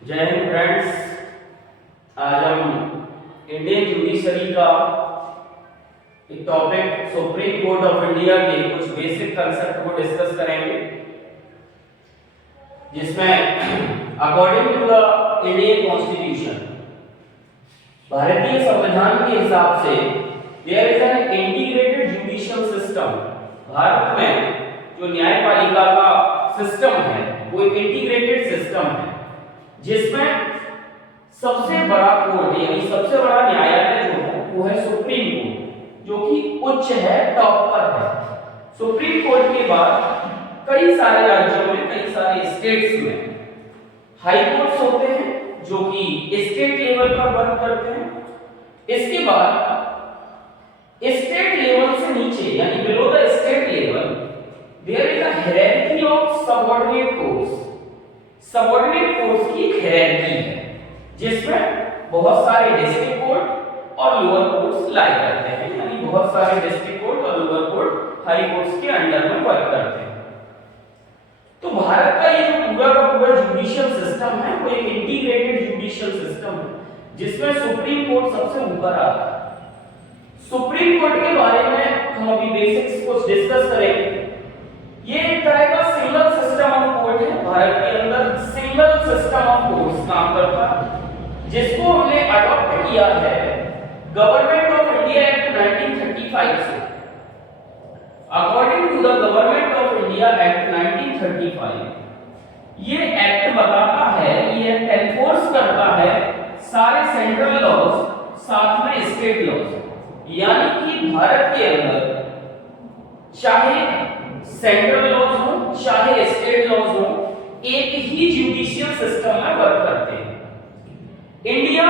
जय हिंद फ्रेंड्स। आज हम इंडियन जुडिशरी का एक topic Supreme Court of India के कुछ बेसिक कंसेप्ट को डिस्कस करेंगे, जिसमें according to the Indian constitution, भारतीय संविधान के हिसाब से there is an integrated judicial system. Bharat में जो न्यायपालिका का सिस्टम है वो एक इंटीग्रेटेड सिस्टम है, जिसमें सबसे बड़ा कोर्ट यानी सबसे बड़ा न्यायालय जो है वो है सुप्रीम कोर्ट, जो कि उच्च है, टॉप पर है। सुप्रीम कोर्ट के बाद कई सारे राज्यों में, कई सारे स्टेट्स में हाई कोर्ट्स होते हैं जो कि स्टेट लेवल पर वर्क करते हैं। इसके बाद स्टेट लेवल से नीचे यानी below the state level there is a hierarchy of subordinate courts. Subordinate courts की एक हायरार्की है, जिसमें बहुत सारे डिस्ट्रिक्ट कोर्ट और लोअर कोर्ट्स लाई करते हैं, यानी बहुत सारे डिस्ट्रिक्ट कोर्ट और लोअर कोर्ट हाई कोर्ट्स के अंडर में वर्क करते हैं। तो भारत का ये जो पूरा का पूरा जुडिशियल सिस्टम है वो एक इंटीग्रेटेड जुडिशियल सिस्टम है, जिसमें सुप्रीम कोर्ट सबसे ऊपर आता है। सुप्रीम कोर्ट के बारे में हम अभी बेसिक्स कुछ डिस्कस करेंगे। ये एक तरह का सिंगल सिस्टम ऑफ कोर्ट है। भारत के अंदर सिंगल सिस्टम ऑफ कोर्ट्स काम करता है, जिसको हमने अडॉप्ट किया है गवर्नमेंट ऑफ इंडिया एक्ट 1935 से। According to the Government of India act 1935 ये एक्ट बताता है, ये एक्ट एनफोर्स करता है सारे सेंट्रल लॉज साथ में स्टेट लॉज, यानी कि भारत के अंदर चाहे सेंट्रल लॉज हो चाहे स्टेट लॉज हो, एक ही जुडिशियल सिस्टम में वर्क करते हैं। इंडिया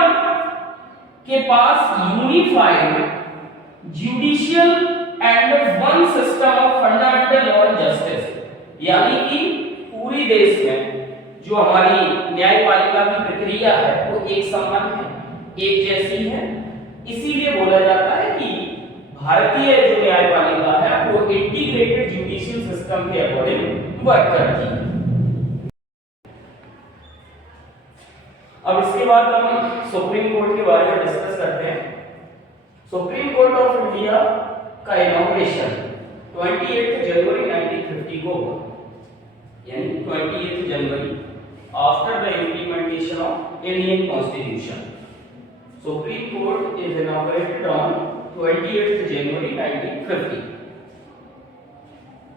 के पास unified judicial and one system of fundamental law and justice, यानी कि पूरी देश में जो हमारी न्यायपालिका की प्रक्रिया है वो एक समान है, एक जैसी है। इसीलिए बोला जाता है कि भारतीय जो न्यायपालिका है वो इंटीग्रेटेड जुडिशियल सिस्टम के अकॉर्डिंग वर्क करती है। अब इसके बाद हम सुप्रीम कोर्ट के बारे में डिस्कस करते हैं। सुप्रीम कोर्ट ऑफ इंडिया का इनॉग्रेशन 28 जनवरी 1950 को हुआ, यानी 28 January after the implementation of Indian constitution. Supreme Court is inaugurated on 28th January 1950.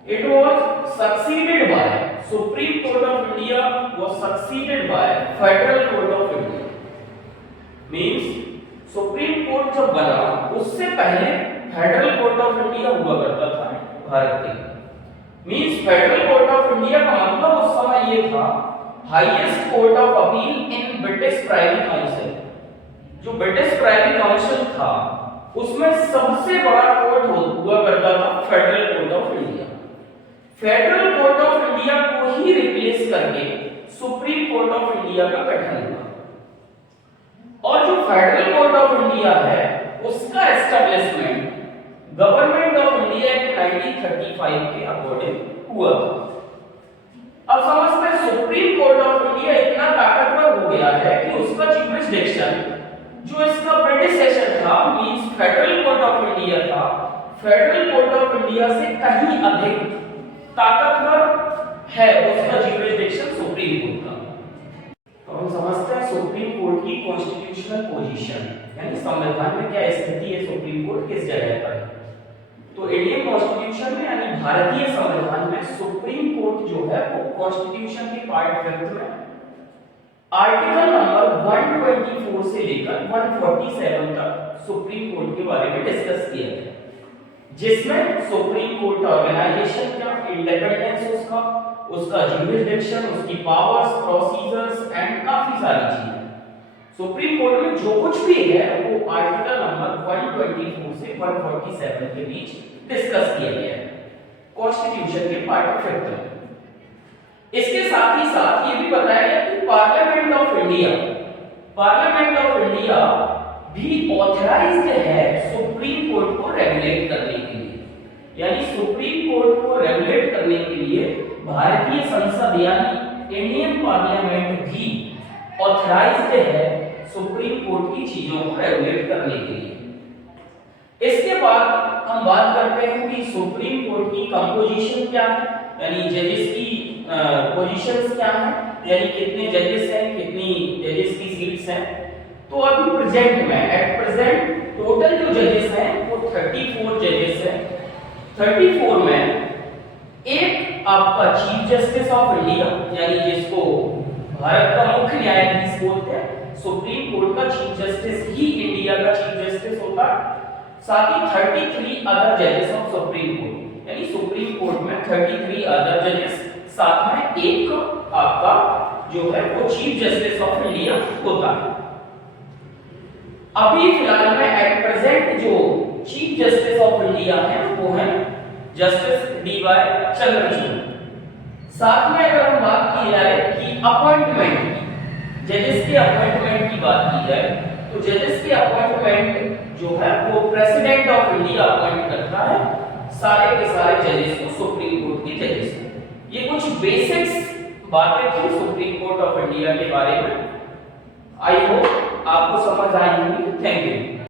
It was succeeded by Supreme Court of India was succeeded by Federal Court of India. Means Supreme Court जब बना उससे पहले Federal Court of India हुआ करता था भारत के। Means Federal Court of India का मतलब उस समय ये था Highest Court of Appeal in British Privy Council। जो ब्रिटिश प्राइवी काउंसिल था उसमें सबसे बड़ा कोर्ट हुआ करता था federal court of India. Federal court of India को ही रिप्लेस करके सुप्रीम कोर्ट ऑफ इंडिया का गठन हुआ। और जो फेडरल कोर्ट ऑफ इंडिया है उसका establishment government of India act 1935 के अकॉर्डिंग हुआ। अब समझते हैं सुप्रीम कोर्ट ऑफ इंडिया इतना ताकतवर हो गया है कि उसका ज्यूरिसडिक्शन जो इसका प्रेडिसेसर था, means federal court of India था, फेडरल कोर्ट ऑफ इंडिया से कहीं अधिक ताकतवर है उसका ज्यूरिसडिक्शन सुप्रीम कोर्ट का। तो हम समझते हैं सुप्रीम कोर्ट की कॉन्स्टिट्यूशनल पोजीशन, यानी संविधान में क्या स्थिति है, सुप्रीम कोर्ट किस जगह पर है। तो इंडियन कॉन्स्टिट्यूशन में यानी भारतीय संविधान में सुप्रीम कोर्ट जो है वो कॉन्स्टिट्यूशन के पार्ट 5 में आर्टिकल नंबर 124 से लेकर 147 तक सुप्रीम कोर्ट के बारे में डिस्कस किया गया, जिसमें सुप्रीम कोर्ट ऑर्गेनाइजेशन क्या, इंडिपेंडेंस उसका ज्यूरिसडिक्शन, उसकी पावर्स, प्रोसीजर्स एंड काफी सारी चीजें सुप्रीम कोर्ट में जो कुछ भी है वो आर्टिकल नंबर 124 से 147 के बीच डिस्कस किया गया है कॉन्स्टिट्यूशन के पार्ट 5 में। इसके साथ ही साथ ये भी बताया गया कि पार्लियामेंट ऑफ इंडिया भी ऑथराइज्ड है सुप्रीम कोर्ट को रेगुलेट करने के लिए, यानी सुप्रीम कोर्ट को रेगुलेट करने के लिए भारतीय संसद यानी इंडियन पार्लियामेंट भी ऑथराइज्ड है सुप्रीम कोर्ट की चीजों को रेगुलेट करने के लिए। इसके बाद हम बात करते हैं कि सुप्रीम कोर्ट की कंपोजिशन क्या है, यानी जजेस की पोजीशंस क्या है, यानी कितने जजेस हैं, कितनी जजेस की सीट्स हैं। तो अभी प्रेजेंट में एट प्रेजेंट टोटल जो जजेस हैं वो 34 जजेस हैं। 34 में एक आपका चीफ जस्टिस ऑफ इंडिया, यानी जिसको भारत का मुख्य न्यायाधीश बोलते हैं, सुप्रीम कोर्ट का चीफ जस्टिस ही इंडिया का चीफ जस्टिस होता है। साथ ही 33 अदर जजेस ऑफ सुप्रीम कोर्ट, यानी सुप्रीम कोर्ट में 33 अदर जजेस, साथ में एक आपका जो है वो चीफ जस्टिस ऑफ इंडिया होता है। अभी फिलहाल में एट प्रेजेंट जो चीफ जस्टिस ऑफ इंडिया है वो है जस्टिस डीवाई चंद्रचूड़। साथ में अगर हम बात की जाए कि अपॉइंटमेंट की, जजेस के अपॉइंटमेंट की बात की जाए तो जजेस के अपॉइंटमेंट जो है वो प्रेसिडेंट ऑफ इंडिया अपॉइंट करता है सारे के सारे जजेस को, सुप्रीम कोर्ट के जजेस को। ये कुछ बेसिक्स बातें थी सुप्रीम कोर्ट ऑफ इंडिया के बारे में। आई होप आपको समझ आई होगी। Thank you.